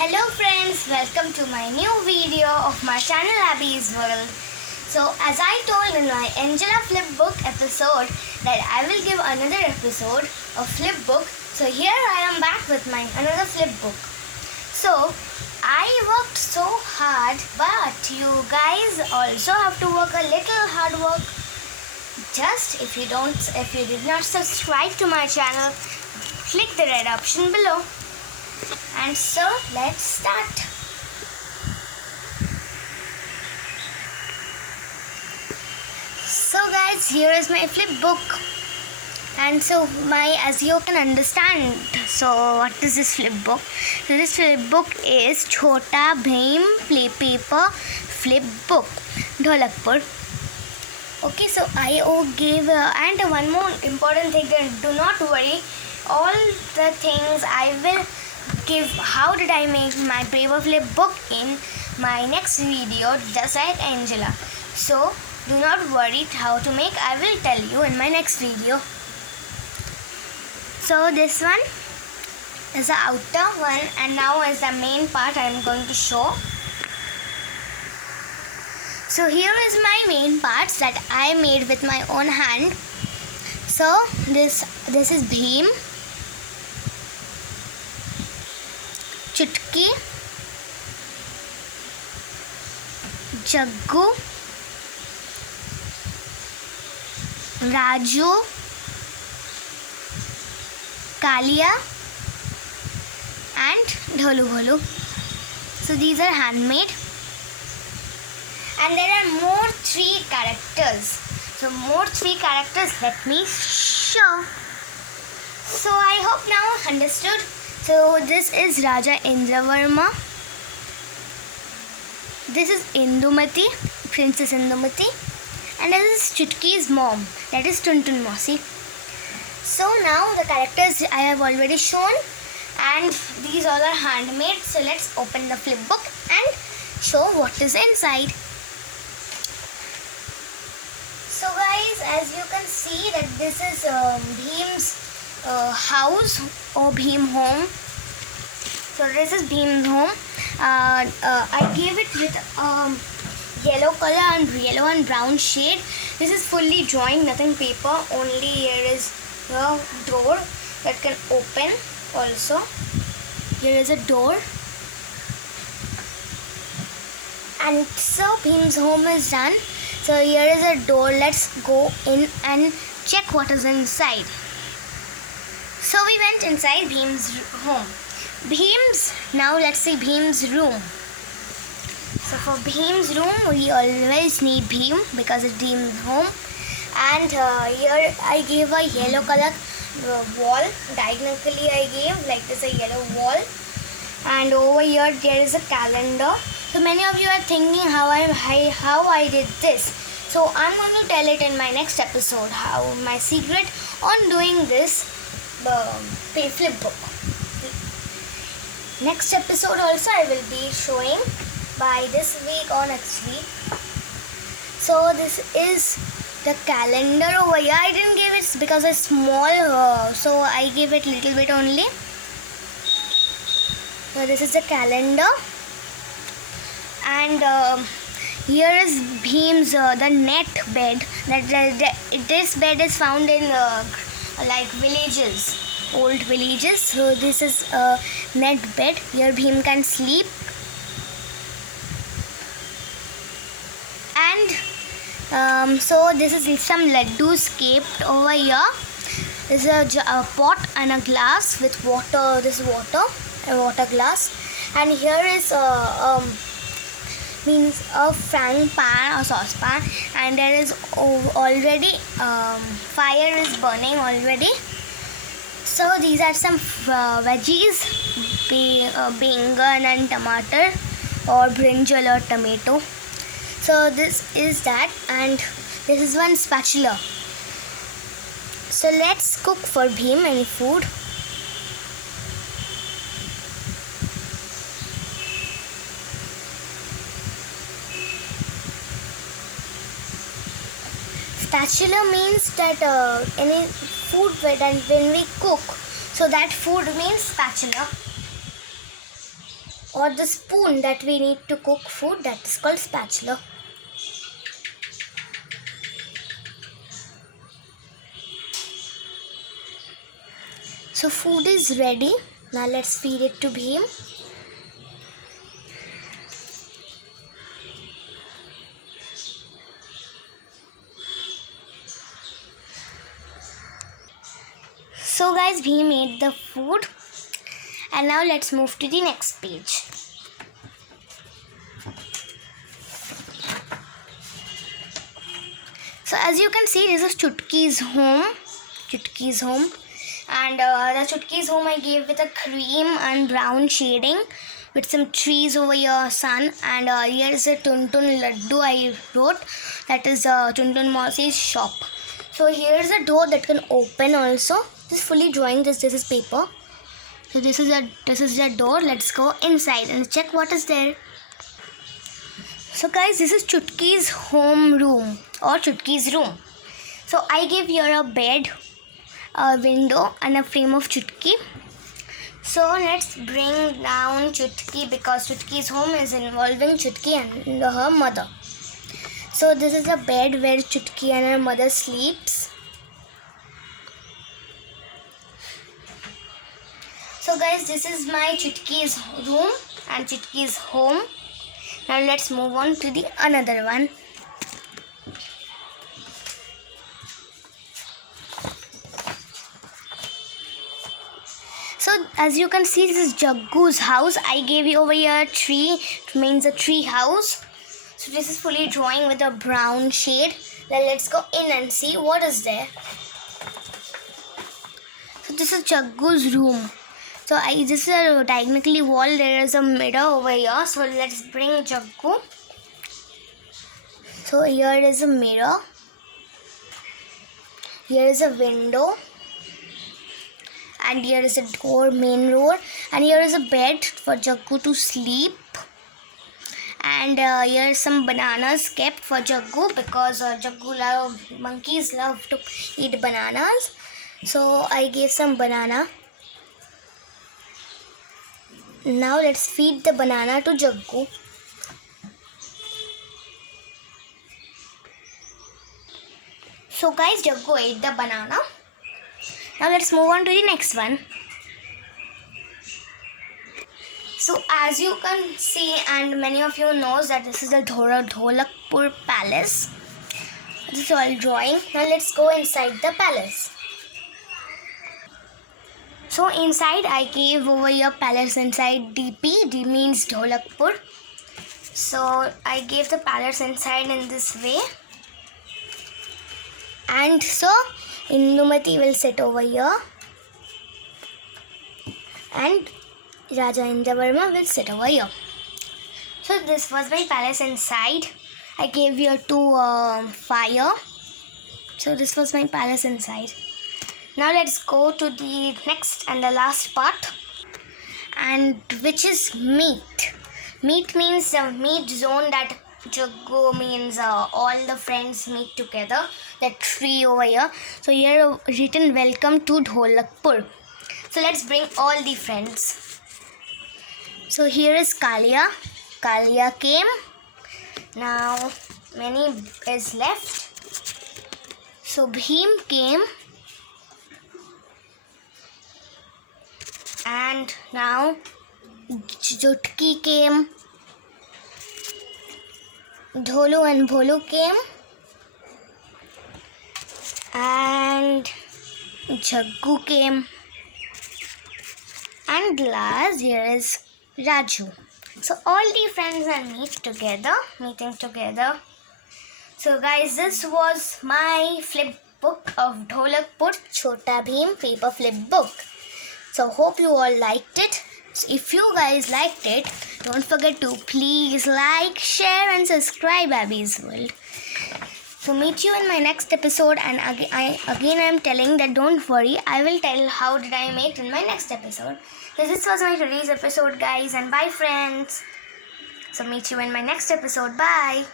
Hello friends, welcome to my new video of my channel Abby's World. So as I told in my Angela Flipbook episode that I will give another episode of Flipbook. So here I am back with my another Flipbook. So I worked so hard, but you guys also have to work a little hard work. Just if you did not subscribe to my channel, click the red option below. And so let's start. So guys, here is my flip book. And so as you can understand, so what is this flip book? So this flip book is Chhota Bheem Play Paper Flip Book, Dholakpur. Okay, so I gave and one more important thing, that do not worry, all the things I will give how did I make my paper flip book in my next video, just like Angela. So do not worry how to make, I will tell you in my next video. So this one is the outer one, and now is the main part I am going to show. So here is my main parts that I made with my own hand. So this is Bheem, Chutki, Jaggu, Raju, Kalia and Dholu Bholu. So these are handmade. And there are more 3 characters. So more 3 characters, let me show. So I hope now understood. So this is Raja Indravarma. This is Indumati, Princess Indumati. And this is Chutki's mom, that is Tuntun Mausi. So now the characters I have already shown, and these all are handmade. So let's open the flip book and show what is inside. So guys, as you can see that this is Bheem's house or Bheem home. So this is Bheem's home. I gave it with yellow color and yellow and brown shade. This is fully drawing, nothing paper. Only here is a door that can open also. Here is a door. And so Bheem's home is done. So here is a door. Let's go in and check what is inside. So we went inside Bheem's home. Now let's see Bheem's room. So for Bheem's room, we always need Bheem because it's Bheem's home. And here I gave a yellow color wall. Diagonally I gave like this, a yellow wall. And over here there is a calendar. So many of you are thinking how I did this. So I'm going to tell it in my next episode, how my secret on doing this flip book. Next episode also I will be showing by this week or next week. So this is the calendar over here. I didn't give it because it's small, so I gave it little bit only. So this is the calendar. And here is Bheem's the net bed. This bed is found in like villages, old villages. So this is a net bed. Here Bheem can sleep. And so this is some laddus kept over here. This is a pot and a glass with water. This is water, a water glass. And here is means a frying pan or saucepan, and there is already fire is burning already. So these are some veggies, bangan and tomato or brinjal or tomato. So this is that, and this is one spatula. So let's cook for Bheem any food. Spatula means that any food when we cook, so that food means spatula. or the spoon that we need to cook food, that is called spatula. So food is ready. Now let's feed it to Bhim. So guys, Bhim ate the food, and now let's move to the next page. So as you can see, this is Chutki's home. Chutki's home. And the Chutki's home I gave with a cream and brown shading with some trees over here, sun. And here is a Tuntun Laddu I wrote. That is Tuntun Mausi's shop. So here is a door that can open also. This is fully drawing. This is paper. So this is the door. Let's go inside and check what is there. So guys, this is Chutki's home room or Chutki's room. So I gave here a bed, a window and a frame of Chutki. So let's bring down Chutki because Chutki's home is involving Chutki and her mother. So this is a bed where Chutki and her mother sleeps. So guys, this is my Chutki's room and Chutki's home. Now let's move on to the another one. So as you can see, this is Jaggu's house. I gave you over here a tree. It means a tree house. So this is fully drawing with a brown shade. Now let's go in and see what is there. So this is Jaggu's room. So this is a diagonally wall. There is a mirror over here. So let's bring Jaggu. So here is a mirror. Here is a window. And here is a door, main door. And here is a bed for Jaggu to sleep. And here are some bananas kept for Jaggu because monkeys love to eat bananas. So I gave some banana. Now let's feed the banana to Jaggu. So guys, Jaggu ate the banana. Now let's move on to the next one. So as you can see, and many of you knows that this is the Dholakpur Palace. This is all drawing. Now let's go inside the palace. So inside I gave over here palace inside DP. D means Dholakpur. So I gave the palace inside in this way. And so Indumati will sit over here. And Raja Indravarma will sit over here. So this was my palace inside. I gave here two fire. So this was my palace inside. Now let's go to the next and the last part, and which is meet. Meet means the meet zone that Jaggu means all the friends meet together. That tree over here. So here written welcome to Dholakpur. So let's bring all the friends. So here is Kalia. Kalia came. Now many is left. So Bhim came. And now Chutki came. Dholu and Bholu came. And Jaggu came. And last here is Raju. So all the friends are meeting together. So guys, this was my flip book of Dholakpur Chota Bheem paper flip book. So hope you all liked it. So if you guys liked it, don't forget to please like, share and subscribe Abby's World. So meet you in my next episode, and again I am telling that don't worry, I will tell how did I make in my next episode. So this was my today's episode guys, and bye friends. So meet you in my next episode. Bye.